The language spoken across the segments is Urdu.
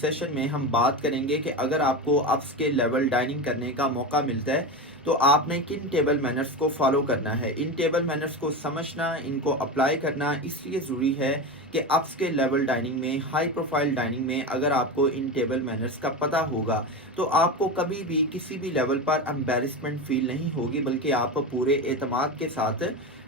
اس سیشن میں ہم بات کریں گے کہ اگر آپ کو اپ اسکیل لیول ڈائننگ کرنے کا موقع ملتا ہے تو آپ نے کن ٹیبل مینرز کو فالو کرنا ہے۔ ان ٹیبل مینرز کو سمجھنا، ان کو اپلائی کرنا اس لیے ضروری ہے کہ اپ اسکیل لیول ڈائننگ میں، ہائی پروفائل ڈائننگ میں اگر آپ کو ان ٹیبل مینرز کا پتہ ہوگا تو آپ کو کبھی بھی کسی بھی لیول پر امبیرسمنٹ فیل نہیں ہوگی، بلکہ آپ پورے اعتماد کے ساتھ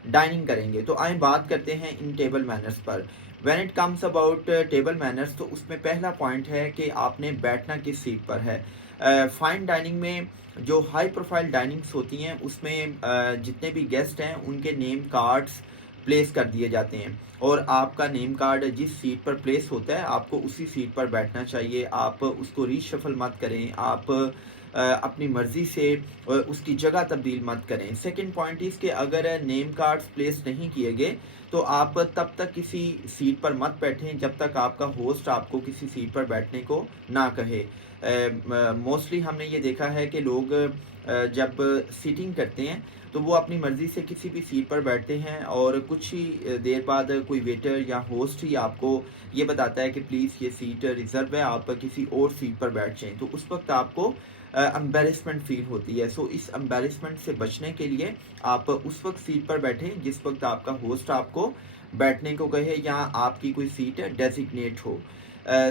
ڈائننگ کریں گے۔ تو آئیں بات کرتے ہیں ان table manners per. When it comes about table manners تو اس میں پہلا پوائنٹ ہے کہ آپ نے بیٹھنا کس سیٹ پر ہے۔ فائن ڈائننگ میں جو ہائی پروفائل ڈائننگس ہوتی ہیں اس میں جتنے بھی گیسٹ ہیں ان کے نیم کارڈز پلیس کر دیے جاتے ہیں، اور آپ کا نیم کارڈ جس سیٹ پر پلیس ہوتا ہے آپ کو اسی سیٹ پر بیٹھنا چاہیے۔ آپ اس کو ری شفل مت کریں، آپ اپنی مرضی سے اس کی جگہ تبدیل مت کریں۔ سیکنڈ پوائنٹ اس کہ اگر نیم کارڈز پلیس نہیں کیے گئے تو آپ تب تک کسی سیٹ پر مت بیٹھیں جب تک آپ کا ہوسٹ آپ کو کسی سیٹ پر بیٹھنے کو نہ کہے۔ موسٹلی ہم نے یہ دیکھا ہے کہ لوگ جب سیٹنگ کرتے ہیں تو وہ اپنی مرضی سے کسی بھی سیٹ پر بیٹھتے ہیں، اور کچھ ہی دیر بعد کوئی ویٹر یا ہوسٹ ہی آپ کو یہ بتاتا ہے کہ پلیز یہ سیٹ ریزرو ہے، آپ کسی اور سیٹ پر بیٹھ جائیں۔ تو اس وقت آپ کو امبیرسمنٹ فیل ہوتی ہے۔ سو اس امبیرسمنٹ سے بچنے کے لیے آپ اس وقت سیٹ پر بیٹھیں جس وقت آپ کا ہوسٹ آپ کو بیٹھنے کو کہے یا آپ کی کوئی سیٹ ڈیزگنیٹ ہو۔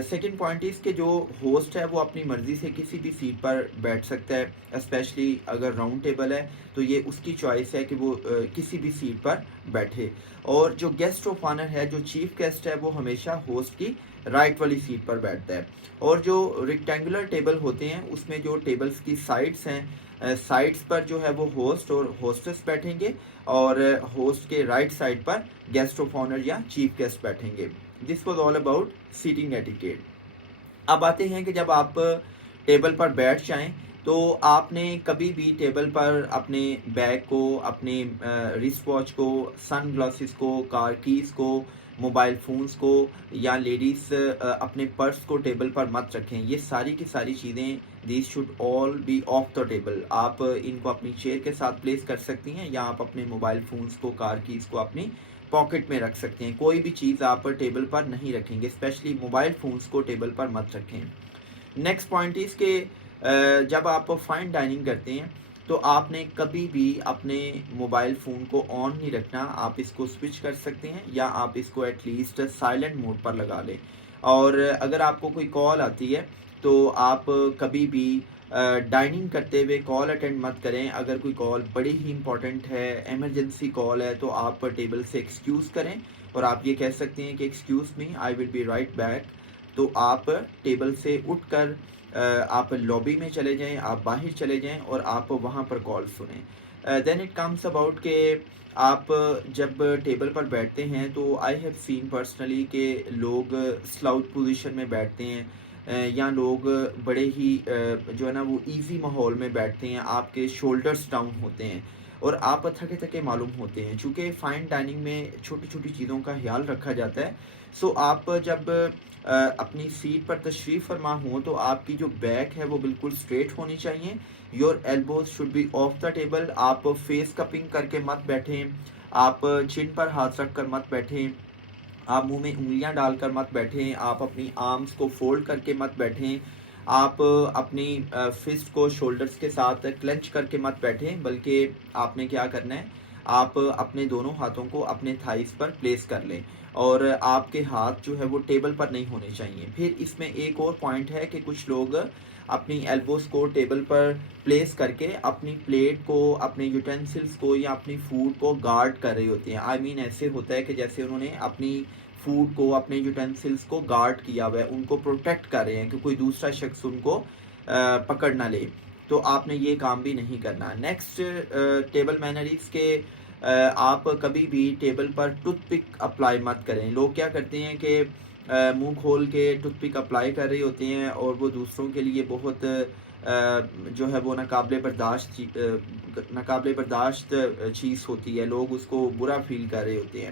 سیکنڈ پوائنٹ اس کہ جو ہوسٹ ہے وہ اپنی مرضی سے کسی بھی سیٹ پر بیٹھ سکتا ہے، اسپیشلی اگر راؤنڈ ٹیبل ہے تو یہ اس کی چوائس ہے کہ وہ کسی بھی سیٹ پر بیٹھے۔ اور جو گیسٹ آف آنر ہے، جو چیف گیسٹ ہے، وہ ہمیشہ ہوسٹ کی رائٹ والی سیٹ پر بیٹھتا ہے۔ اور جو ریکٹینگولر ٹیبل ہوتے ہیں اس میں جو ٹیبلز کی سائڈس ہیں، سائڈس پر جو ہے وہ ہوسٹ اور ہوسٹس بیٹھیں گے، اور ہوسٹ کے رائٹ سائڈ پر گیسٹ آف آنر یا چیف گیسٹ بیٹھیں گے۔ This was all about seating etiquette. اب آتے ہیں کہ جب آپ ٹیبل پر بیٹھ جائیں تو آپ نے کبھی بھی ٹیبل پر اپنے بیگ کو، اپنے رسٹ واچ کو، سن گلاسز کو، کار کیز کو، موبائل فونز کو، یا لیڈیز اپنے پرس کو ٹیبل پر مت رکھیں۔ یہ ساری کی ساری چیزیں these should all be off the table. آپ ان کو اپنی چیئر کے ساتھ پلیس کر سکتی ہیں، یا آپ اپنے موبائل فونز کو، کار کیز کو اپنی پاکٹ میں رکھ سکتے ہیں۔ کوئی بھی چیز آپ ٹیبل پر نہیں رکھیں گے، اسپیشلی موبائل فونز کو ٹیبل پر مت رکھیں۔ نیکسٹ پوائنٹ اس کہ جب آپ فائن ڈائننگ کرتے ہیں تو آپ نے کبھی بھی اپنے موبائل فون کو آن نہیں رکھنا۔ آپ اس کو سوئچ کر سکتے ہیں، یا آپ اس کو ایٹ لیسٹ سائلنٹ موڈ پر لگا لیں۔ اور اگر آپ کو کوئی کال آتی ہے تو آپ کبھی بھی ڈائننگ کرتے ہوئے کال اٹینڈ مت کریں۔ اگر کوئی کال بڑی ہی امپورٹنٹ ہے، ایمرجنسی کال ہے، تو آپ ٹیبل سے ایکسکیوز کریں، اور آپ یہ کہہ سکتے ہیں کہ excuse me, I will be right back. تو آپ ٹیبل سے اٹھ کر آپ لابی میں چلے جائیں، آپ باہر چلے جائیں، اور آپ وہاں پر کال سنیں۔ دین اٹ کمس اباؤٹ کہ آپ جب ٹیبل پر بیٹھتے ہیں تو آئی ہیو سین پرسنلی کہ لوگ سلاؤٹ پوزیشن میں بیٹھتے ہیں، یا لوگ بڑے ہی جو ہے نا وہ ایزی ماحول میں بیٹھتے ہیں، آپ کے شولڈرز ڈاؤن ہوتے ہیں اور آپ تھکے تھکے معلوم ہوتے ہیں۔ چونکہ فائن ڈائننگ میں چھوٹی چھوٹی چیزوں کا خیال رکھا جاتا ہے، سو آپ جب اپنی سیٹ پر تشریف فرما ہوں تو آپ کی جو بیک ہے وہ بالکل اسٹریٹ ہونی چاہیے۔ Your elbows should be off the table. آپ فیس کپنگ کر کے مت بیٹھیں، آپ چن پر ہاتھ رکھ کر مت بیٹھیں، آپ منہ میں انگلیاں ڈال کر مت بیٹھیں، آپ اپنی آرمز کو فولڈ کر کے مت بیٹھیں، آپ اپنی فسٹ کو شولڈرز کے ساتھ کلنچ کر کے مت بیٹھیں، بلکہ آپ نے کیا کرنا ہے، آپ اپنے دونوں ہاتھوں کو اپنے تھائز پر پلیس کر لیں، اور آپ کے ہاتھ جو ہے وہ ٹیبل پر نہیں ہونے چاہیے۔ پھر اس میں ایک اور پوائنٹ ہے کہ کچھ لوگ اپنی ایلبوز کو ٹیبل پر پلیس کر کے اپنی پلیٹ کو، اپنے یوٹینسلز کو، یا اپنی فوڈ کو گارڈ کر رہے ہوتے ہیں۔ آئی مین ایسے ہوتا ہے کہ جیسے انہوں نے اپنی فوڈ کو، اپنے یوٹینسلز کو گارڈ کیا ہوا ہے، ان کو پروٹیکٹ کر رہے ہیں کہ کوئی دوسرا شخص ان کو پکڑ نہ لے۔ تو آپ نے یہ کام بھی نہیں کرنا۔ نیکسٹ ٹیبل مینرز کے آپ کبھی بھی ٹیبل پر ٹوتھ پک اپلائی مت کریں۔ لوگ کیا کرتے ہیں کہ منہ کھول کے ٹوتھ پک اپلائی کر رہے ہوتے ہیں، اور وہ دوسروں کے لیے بہت جو ہے وہ ناقابل برداشت چیز ہوتی ہے، لوگ اس کو برا فیل کر رہے ہوتے ہیں۔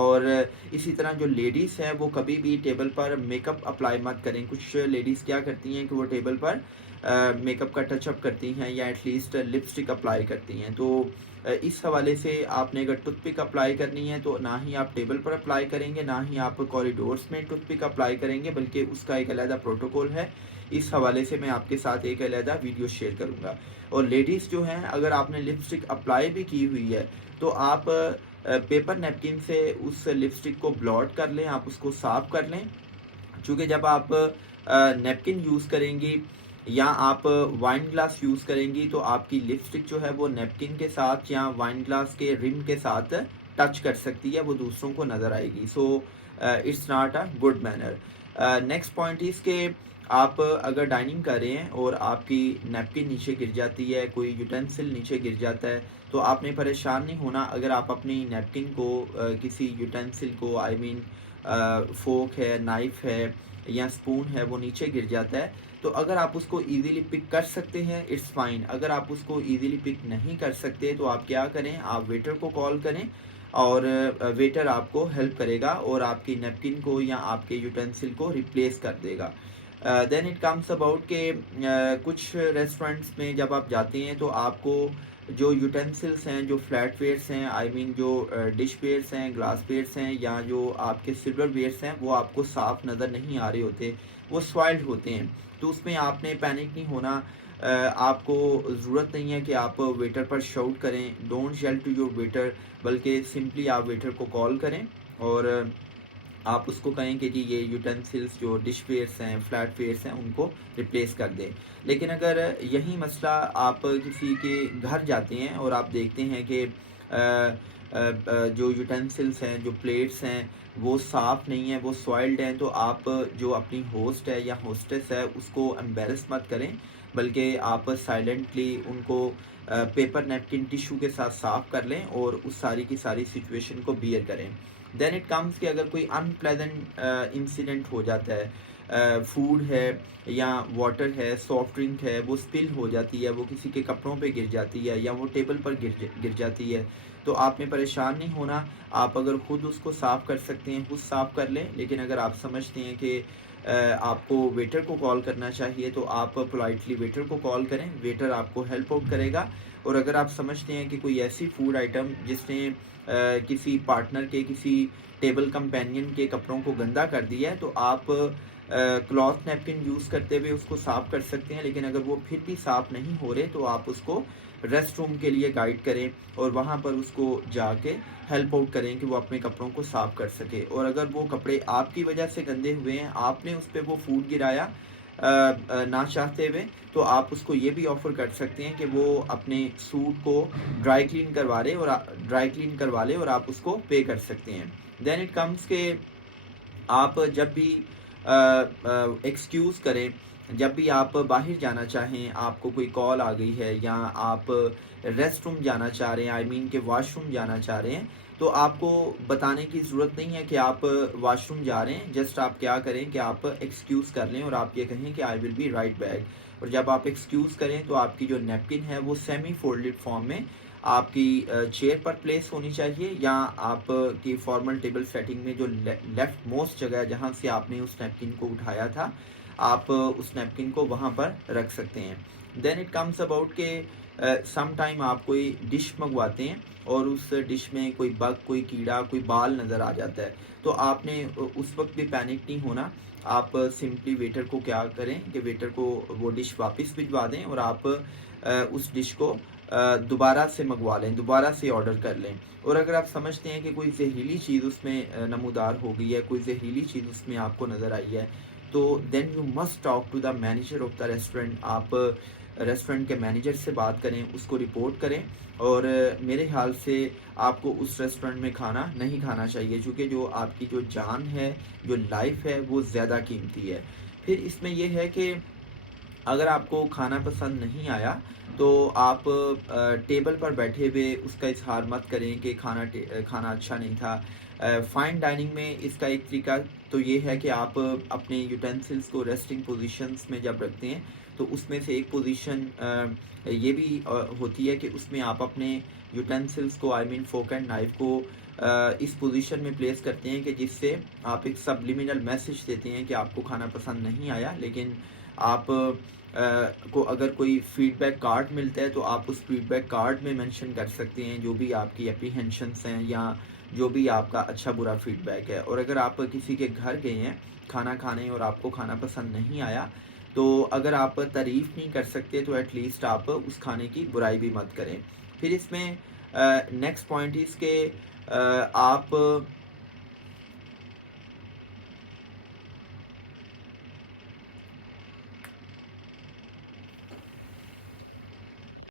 اور اسی طرح جو لیڈیز ہیں وہ کبھی بھی ٹیبل پر میک اپ اپلائی مت کریں. کچھ لیڈیز کیا کرتی ہیں کہ وہ ٹیبل پر میک اپ کا ٹچ اپ کرتی ہیں یا ایٹ لیسٹ لپسٹک اپلائی کرتی ہیں. تو اس حوالے سے آپ نے اگر ٹوتھ پک اپلائی کرنی ہے تو نہ ہی آپ ٹیبل پر اپلائی کریں گے، نہ ہی آپ کوریڈورس میں ٹوتھ پک اپلائی کریں گے، بلکہ اس کا ایک علیحدہ پروٹوکول ہے. اس حوالے سے میں آپ کے ساتھ ایک علیحدہ ویڈیو شیئر کروں گا. اور لیڈیز جو ہیں اگر آپ نے لپسٹک اپلائی بھی کی ہوئی ہے تو آپ پیپر نیپکن سے اس لپسٹک کو بلاٹ کر لیں، آپ اس کو صاف کر لیں. چونکہ جب آپ نیپکن یوز کریں گی یا آپ وائن گلاس یوز کریں گی تو آپ کی لپسٹک جو ہے وہ نیپکن کے ساتھ یا وائن گلاس کے رم کے ساتھ ٹچ کر سکتی ہے، وہ دوسروں کو نظر آئے گی. So it's not a good manner. Next point is کہ آپ اگر ڈائننگ کر رہے ہیں اور آپ کی نیپکن نیچے گر جاتی ہے، کوئی یوٹینسل نیچے گر جاتا ہے تو آپ نے پریشان نہیں ہونا. اگر آپ اپنی نیپکن کو کسی یوٹینسل کو فورک ہے، نائف ہے یا سپون ہے وہ نیچے گر جاتا ہے تو اگر آپ اس کو ایزیلی پک کر سکتے ہیں اٹس فائن. اگر آپ اس کو ایزیلی پک نہیں کر سکتے تو آپ کیا کریں، آپ ویٹر کو کال کریں اور ویٹر آپ کو ہیلپ کرے گا اور آپ کی نیپکن کو یا آپ کے یوٹینسل کو ریپلیس کر دے گا. دین اٹ کمس اباؤٹ کہ کچھ ریسٹورینٹس میں جب آپ جاتے ہیں تو آپ کو جو یوٹینسلس ہیں، جو فلیٹ ویئرس ہیں، جو ڈش ویئرس ہیں، گلاس ویئرس ہیں یا جو آپ کے سلور ویئرس ہیں وہ آپ کو صاف نظر نہیں آ رہے ہوتے، وہ سوائلڈ ہوتے ہیں. تو اس میں آپ نے پینک نہیں ہونا. آپ کو ضرورت نہیں ہے کہ آپ ویٹر پر شاؤٹ کریں. ڈونٹ یل ٹو یور ویٹر، بلکہ سمپلی آپ ویٹر کو کال کریں اور آپ اس کو کہیں کہ جی یہ یوٹینسلس جو ڈش ویئرس ہیں، فلیٹ ویئرس ہیں، ان کو ریپلیس کر دیں. لیکن اگر یہی مسئلہ آپ کسی کے گھر جاتے ہیں اور آپ دیکھتے ہیں کہ جو یوٹینسلس ہیں، جو پلیٹس ہیں وہ صاف نہیں ہیں، وہ سوائلڈ ہیں، تو آپ جو اپنی ہوسٹ ہے یا ہوسٹس ہے اس کو امبیرس مت کریں، بلکہ آپ سائلنٹلی ان کو پیپر نیپکن ٹیشو کے ساتھ صاف کر لیں اور اس ساری کی ساری سچویشن کو بیئر کریں. دین اٹ کمس کہ اگر کوئی ان پلیزنٹ انسیڈنٹ ہو جاتا ہے، فوڈ ہے یا واٹر ہے، سافٹ ڈرنک ہے، وہ اسپل ہو جاتی ہے، وہ کسی کے کپڑوں پہ گر جاتی ہے یا وہ ٹیبل پر گر جاتی ہے تو آپ نے پریشان نہیں ہونا. آپ اگر خود اس کو صاف کر سکتے ہیں خود صاف کر لیں. لیکن اگر آپ سمجھتے ہیں کہ آپ کو ویٹر کو کال کرنا چاہیے تو آپ پولائٹلی ویٹر کو کال کریں، ویٹر آپ کو ہیلپ آؤٹ کرے گا. اور اگر آپ سمجھتے ہیں کہ کوئی ایسی فوڈ آئٹم جس نے کسی پارٹنر کے، کسی ٹیبل کمپینین کے کپڑوں کو گندا کر دیا ہے تو آپ کلاتھ نیپکن یوز کرتے ہوئے اس کو صاف کر سکتے ہیں. لیکن اگر وہ پھر بھی صاف نہیں ہو رہے تو آپ اس کو ریسٹ روم کے لیے گائیڈ کریں اور وہاں پر اس کو جا کے ہیلپ آؤٹ کریں کہ وہ اپنے کپڑوں کو صاف کر سکے. اور اگر وہ کپڑے آپ کی وجہ سے گندے ہوئے ہیں، آپ نے اس پہ وہ فوڈ گرایا نہ چاہتے ہوئے، تو آپ اس کو یہ بھی آفر کر سکتے ہیں کہ وہ اپنے سوٹ کو ڈرائی کلین کروا لے اور آپ اس کو پے کر سکتے ہیں. دین اٹ کمس کہ آپ جب بھی ایکسکیوز کریں، جب بھی آپ باہر جانا چاہیں، آپ کو کوئی کال آ گئی ہے یا آپ ریسٹ روم جانا چاہ رہے ہیں، کہ واش روم جانا چاہ رہے ہیں، تو آپ کو بتانے کی ضرورت نہیں ہے کہ آپ واش روم جا رہے ہیں. جسٹ آپ کیا کریں کہ آپ ایکسکیوز کر لیں اور آپ یہ کہیں کہ آئی ول بی رائٹ بیک. اور جب آپ ایکسکیوز کریں تو آپ کی جو نیپکن ہے وہ سیمی فولڈڈ فارم میں آپ کی چیئر پر پلیس ہونی چاہیے یا آپ کی فارمل ٹیبل سیٹنگ میں جو لیفٹ موسٹ جگہ ہے جہاں سے آپ نے اس نیپکن کو اٹھایا تھا، آپ اس نیپکن کو وہاں پر رکھ سکتے ہیں. دین اٹ کمس اباؤٹ کہ سم ٹائم آپ کوئی ڈش منگواتے ہیں اور اس ڈش میں کوئی بگ، کوئی کیڑا، کوئی بال نظر آ جاتا ہے تو آپ نے اس وقت بھی پینک نہیں ہونا. آپ سمپلی ویٹر کو کیا کریں کہ ویٹر کو وہ ڈش واپس بھجوا دیں اور آپ اس ڈش کو دوبارہ سے منگوا لیں، دوبارہ سے آرڈر کر لیں. اور اگر آپ سمجھتے ہیں کہ کوئی زہریلی چیز اس میں نمودار ہو گئی ہے، کوئی زہریلی چیز اس میں آپ کو نظر آئی ہے، تو then you must talk to the manager of the restaurant. آپ ریسٹورینٹ کے مینیجر سے بات کریں، اس کو رپورٹ کریں. اور میرے خیال سے آپ کو اس ریسٹورینٹ میں کھانا نہیں کھانا چاہیے، چونکہ جو آپ کی جو جان ہے، جو لائف ہے، وہ زیادہ قیمتی ہے. پھر اس میں یہ ہے کہ اگر آپ کو کھانا پسند نہیں آیا تو آپ ٹیبل پر بیٹھے ہوئے اس کا اظہار مت کریں کہ کھانا اچھا نہیں تھا. فائن ڈائننگ میں اس کا ایک طریقہ تو یہ ہے کہ آپ اپنے یوٹینسلس کو ریسٹنگ پوزیشنز میں جب رکھتے ہیں تو اس میں سے ایک پوزیشن یہ بھی ہوتی ہے کہ اس میں آپ اپنے یوٹینسلس کو فورک اینڈ نائف کو اس پوزیشن میں پلیس کرتے ہیں کہ جس سے آپ ایک سبلیمینل میسج دیتے ہیں کہ آپ کو کھانا پسند نہیں آیا، لیکن آپ کو اگر کوئی فیڈ بیک کارڈ ملتا ہے تو آپ اس فیڈ بیک کارڈ میں مینشن کر سکتے ہیں جو بھی آپ کی اپریہینشنس ہیں یا جو بھی آپ کا اچھا برا فیڈ بیک ہے۔ اور اگر آپ کسی کے گھر گئے ہیں کھانا کھانے اور آپ کو کھانا پسند نہیں آیا، تو اگر آپ تعریف نہیں کر سکتے تو ایٹ لیسٹ آپ اس کھانے کی برائی بھی مت کریں۔ پھر اس میں نیکسٹ پوائنٹ اس کے آپ